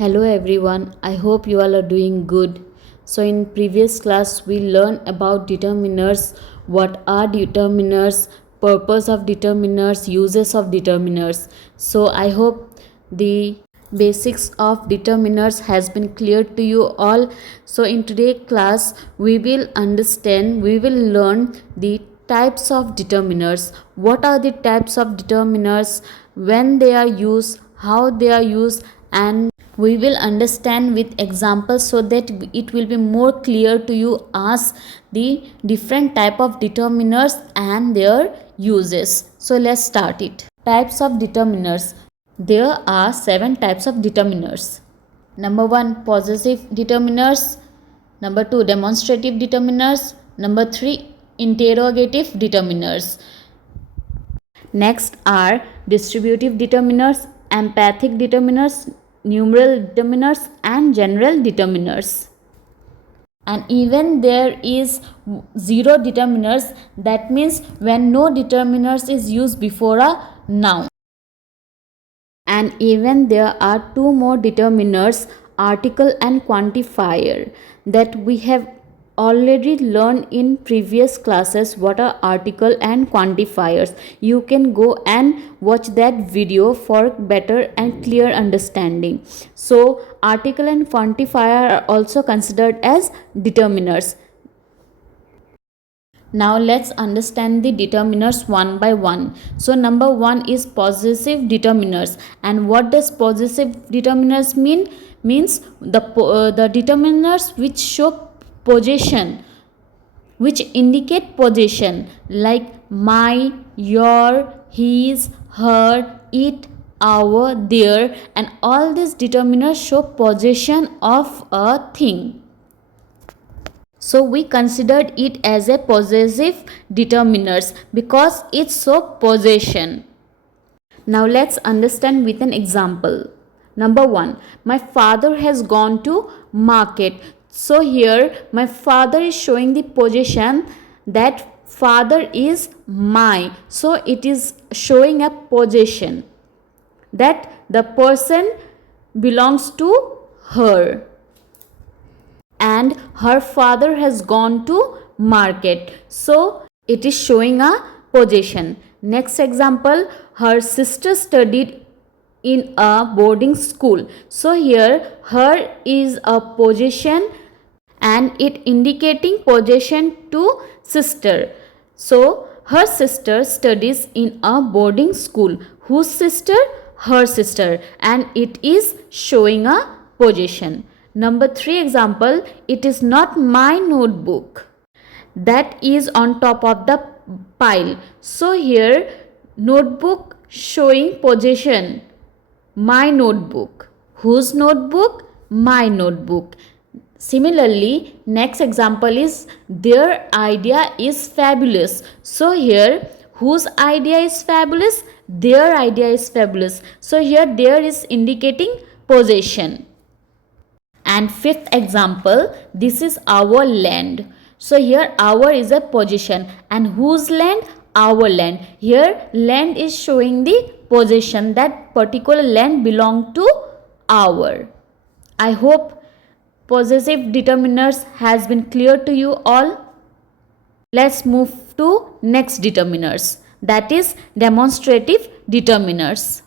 Hello everyone, I hope you all are doing good. So in previous class we learned about determiners, what are determiners, purpose of determiners, uses of determiners. So I hope the basics of determiners has been clear to you all. So in today's class we will learn the types of determiners. What are the types of determiners, when they are used, how they are used, and we will understand with examples so that it will be more clear to you as the different type of determiners and their uses. So let's start it. Types of determiners. There are 7 types of determiners. Number 1, possessive determiners. Number 2, demonstrative determiners. Number 3, interrogative determiners. Next are distributive determiners, emphatic determiners, numeral determiners, and general determiners. And even there is zero determiners, that means when no determiners is used before a noun. And even there are 2 more determiners, article and quantifier, that we have already learned in previous classes what are article and quantifiers. You can go and watch that video for better and clear understanding. So article and quantifier are also considered as determiners. Now let's understand the determiners one by one. So number 1 is possessive determiners. And what does possessive determiners mean? Means the determiners which show possession, which indicate possession, like my, your, his, her, it, our, their, and all these determiners show possession of a thing. So we considered it as a possessive determiners because it shows possession. Now let's understand with an example. Number 1, my father has gone to market. So here my father is showing the possession, that father is my. So it is showing a possession, that the person belongs to her. And her father has gone to market. So it is showing a possession. Next example, her sister studied in a boarding school. So here her is a possession and it indicating possession to sister. So her sister studies in a boarding school. Whose sister? Her sister, and it is showing a possession. Number 3 example, it is not my notebook. That is on top of the pile. So here notebook showing possession, my notebook. Whose notebook? My notebook. Similarly, next example is their idea is fabulous. So here whose idea is fabulous? Their idea is fabulous. So here there is indicating possession. And 5th example, this is our land. So here our is a possession, and whose land? Our land. Here land is showing the possession, that particular land belong to our. I hope possessive determiners has been clear to you all. Let's move to next determiners, that is demonstrative determiners.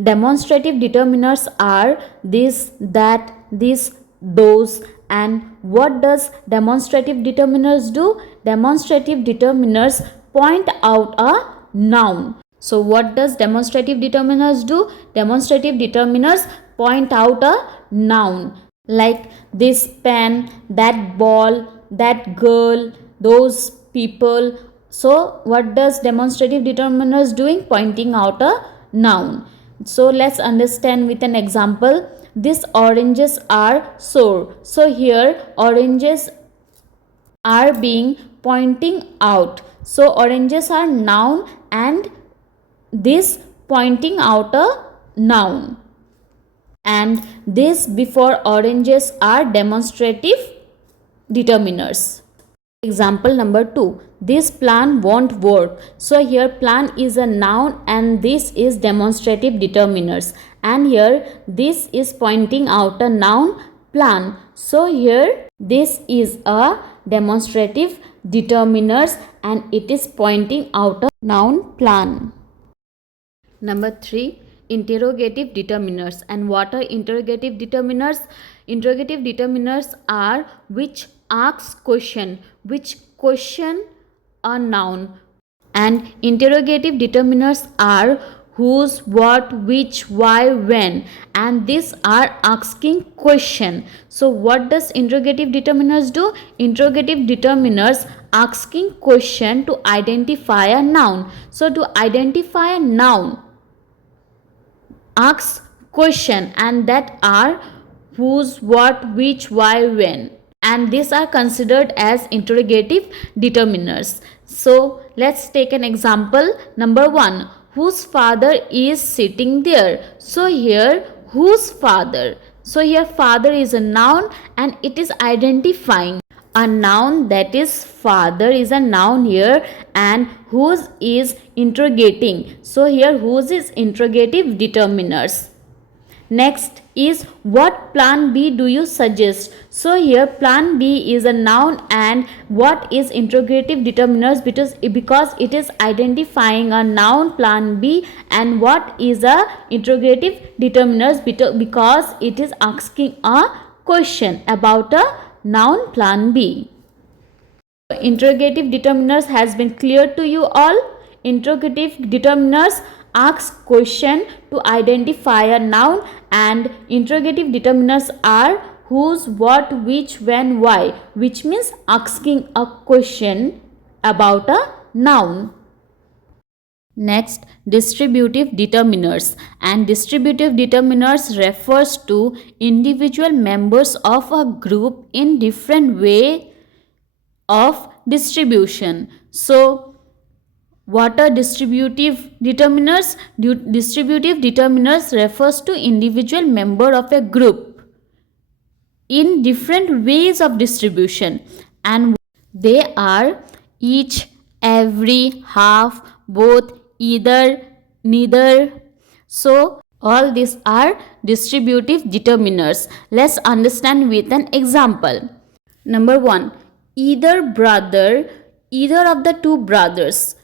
Demonstrative determiners are this, that, this, those. And what does demonstrative determiners do? Demonstrative determiners point out a noun. So what does demonstrative determiners do? Demonstrative determiners point out a noun, like this pen, that ball, that girl, those people. So what does demonstrative determiners doing? Pointing out a noun. So let's understand with an example. These oranges are sour. So here oranges are being pointing out. So oranges are noun and this pointing out a noun. And this before oranges are demonstrative determiners. Example number 2, this plan won't work. So here plan is a noun and this is demonstrative determiners. and here this is pointing out a noun plan. So here this is a demonstrative determiners and it is pointing out a noun plan. Number 3, interrogative determiners. And what are interrogative determiners? Interrogative determiners are which asks question, which question a noun. And interrogative determiners are whose, what, which, why, when, and these are asking question. So what does interrogative determiners do? Interrogative determiners asking question to identify a noun. So to identify a noun, asks question, and that are whose, what, which, why, when, and these are considered as interrogative determiners. So let's take an example. Number 1, whose father is sitting there. So here whose father, so here father is a noun and it is identifying a noun, that is father is a noun here, and whose is interrogating. So here whose is interrogative determiners. Next is what plan B do you suggest. So here plan B is a noun and what is interrogative determiners because it is identifying a noun plan B, and what is a interrogative determiners because it is asking a question about a noun plan B. Interrogative determiners has been clear to you all. Interrogative determiners ask question to identify a noun, and interrogative determiners are whose, what, which, when, why, which means asking a question about a noun. Next, distributive determiners. And distributive determiners refers to individual members of a group in different way of distribution. So what are distributive determiners? Distributive determiners refers to individual member of a group in different ways of distribution, and they are each, every, half, both, either, neither. So all these are distributive determiners. Let's understand with an example. Number 1, either of the two brothers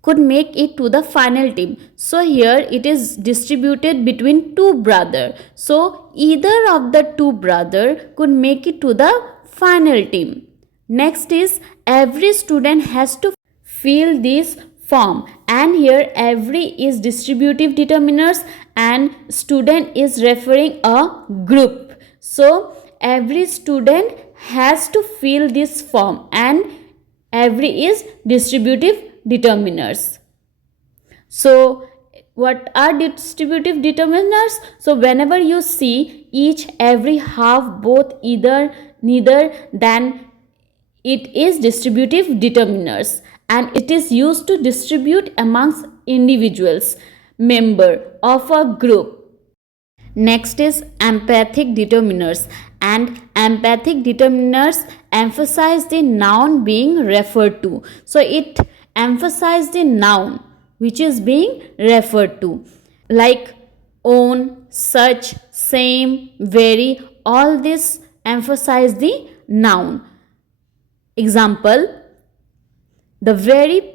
could make it to the final team. So here it is distributed between two brothers. So either of the two brothers could make it to the final team. Next is every student has to fill this form, and here every is distributive determiners and student is referring a group. So every student has to fill this form and every is distributive determiners. So what are distributive determiners? So whenever you see each, every, half, both, either, neither, then it is distributive determiners and it is used to distribute amongst individuals, member of a group. Next is emphatic determiners, and emphatic determiners emphasize the noun being referred to. So it emphasizes the noun which is being referred to, like own, such, same, very, all this emphasize the noun. Example, the very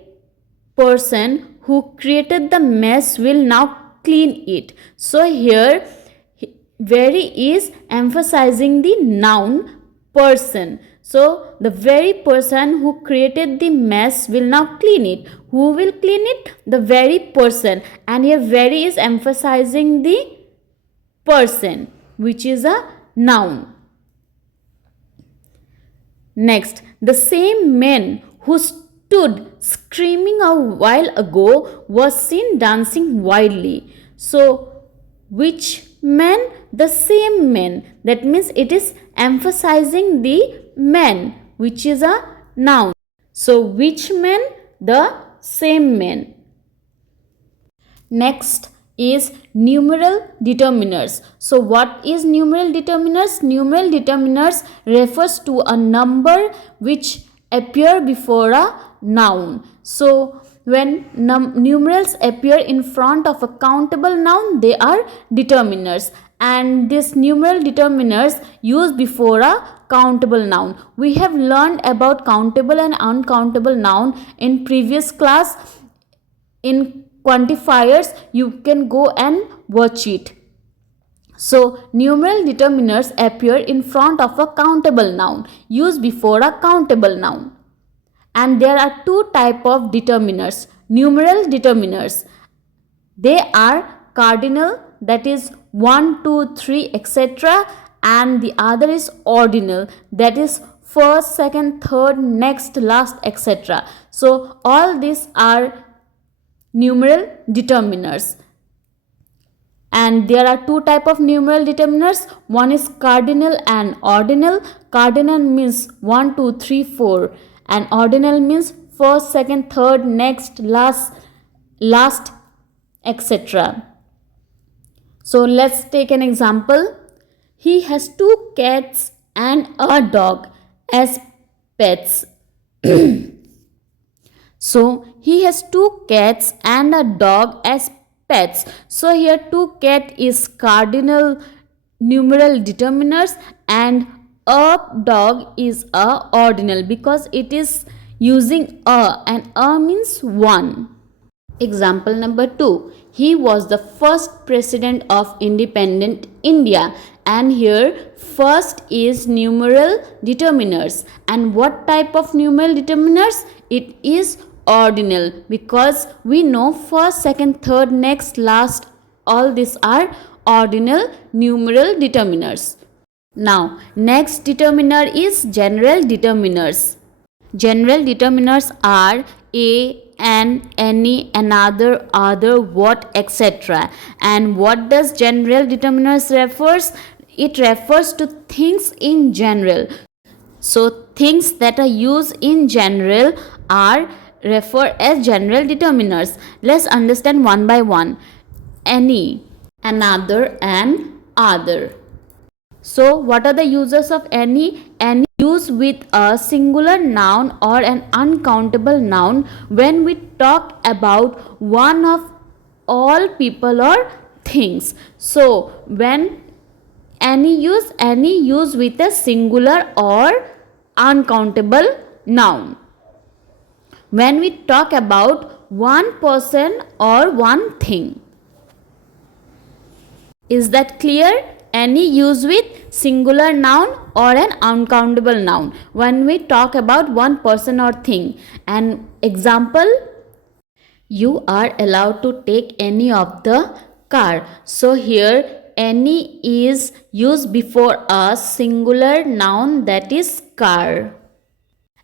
person who created the mess will now clean it. So here very is emphasizing the noun person. So the very person who created the mess will now clean it. Who will clean it? The very person. And here very is emphasizing the person, which is a noun. Next, the same man who stood screaming a while ago was seen dancing wildly. So which man? The same man. That means it is emphasizing the man, which is a noun. So which man? The same man. Next is numeral determiners. So what is numeral determiners? Numeral determiners refers to a number which appear before a noun. So when numerals appear in front of a countable noun, they are determiners. And these numeral determiners used before a countable noun. We have learned about countable and uncountable noun in previous class. In quantifiers, you can go and watch it. So, numeral determiners appear in front of a countable noun, used before a countable noun. And there are two types of determiners, numeral determiners. They are cardinal, that is 1, 2, 3, etc. And the other is ordinal, that is first, second, third, next, last, etc. So, all these are numeral determiners. And there are two types of numeral determiners. One is cardinal and ordinal. Cardinal means 1, 2, 3, 4. And ordinal means first, second, third, next, last, etc. So let's take an example. He has 2 cats and a dog as pets. So he has 2 cats and a dog as pets. So here 2 cat is cardinal numeral determiners and a dog is a ordinal because it is using a, and a means 1. Example number 2. He was the first president of independent India, and here first is numeral determiners. And what type of numeral determiners? It is ordinal, because we know first, second, third, next, last, all these are ordinal numeral determiners. Now next determiner is general determiners. General determiners are a, an, any, another, other, what, etc. And what does general determiners refers? It refers to things in general. So things that are used in general are referred as general determiners. Let's understand one by one. Any, another, and other. So what are the uses of any? Any used with a singular noun or an uncountable noun when we talk about one of all people or things. So when any use with a singular or uncountable noun. When we talk about one person or one thing. Is that clear? Any use with singular noun or an uncountable noun when we talk about one person or thing. An example, you are allowed to take any of the car. So here any is used before a singular noun, that is car.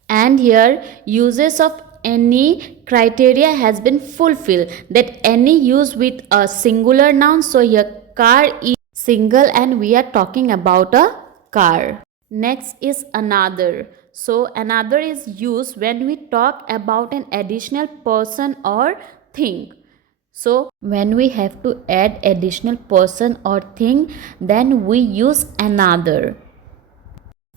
And here uses of any criteria has been fulfilled, that any used with a singular noun. So here car is single and we are talking about a car. Next is another. So another is used when we talk about an additional person or thing. So when we have to add additional person or thing, then we use another.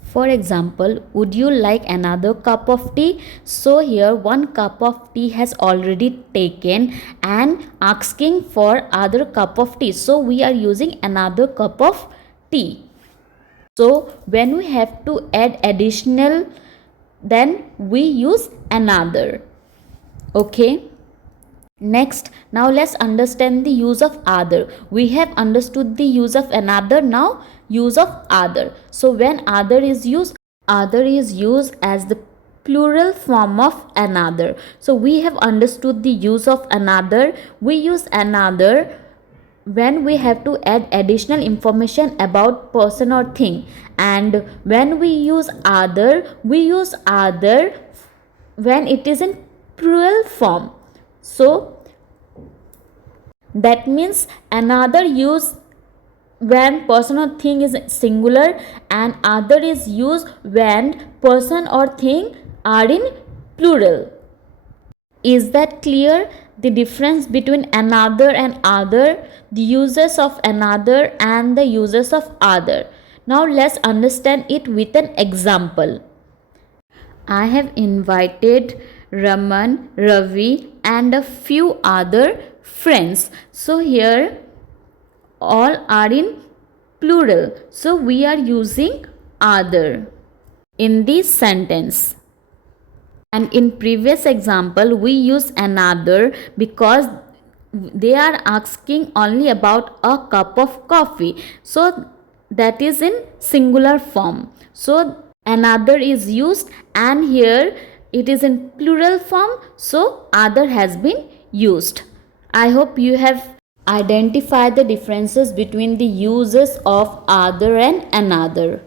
For example, would you like another cup of tea? So here 1 cup of tea has already taken and asking for other cup of tea. So we are using another cup of tea. So when we have to add additional, then we use another. Okay. Next, now let's understand the use of other. We have understood the use of another, now use of other. So when other is used as the plural form of another. So we have understood the use of another. We use another when we have to add additional information about person or thing. And when we use other when it is in plural form. So that means another use when person or thing is singular, and other is used when person or thing are in plural. Is that clear? The difference between another and other, the uses of another and the uses of other. Now let's understand it with an example. I have invited Raman, Ravi, and a few other friends. So here all are in plural. So we are using other in this sentence. And in previous example we use another because they are asking only about a cup of coffee. So that is in singular form. So another is used, and here it is in plural form. So other has been used. I hope you have identified the differences between the uses of other and another.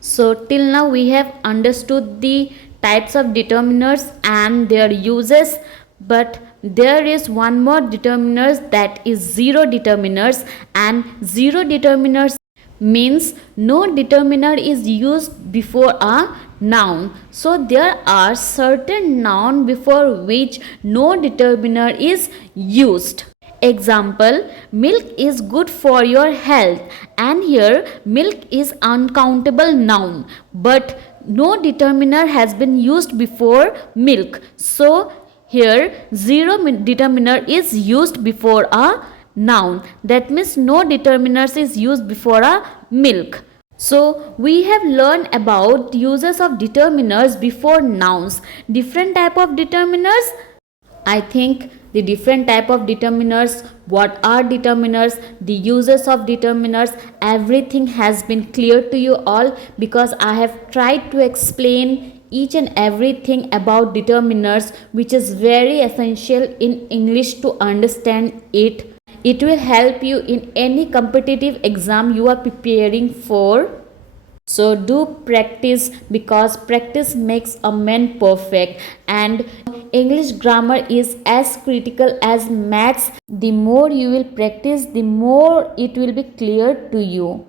So till now we have understood the types of determiners and their uses, but there is one more determiners, that is zero determiners. And zero determiners means no determiner is used before a noun. So there are certain noun before which no determiner is used. Example, milk is good for your health, and here milk is uncountable noun, but no determiner has been used before milk. So here zero determiner is used before a noun. That means no determiners is used before a milk. So we have learned about uses of determiners before nouns. Different type of determiners. I think the different type of determiners, what are determiners, the uses of determiners, everything has been clear to you all, because I have tried to explain each and everything about determiners, which is very essential in English to understand it. It will help you in any competitive exam you are preparing for. So do practice, because practice makes a man perfect, and English grammar is as critical as maths. The more you will practice, the more it will be clear to you.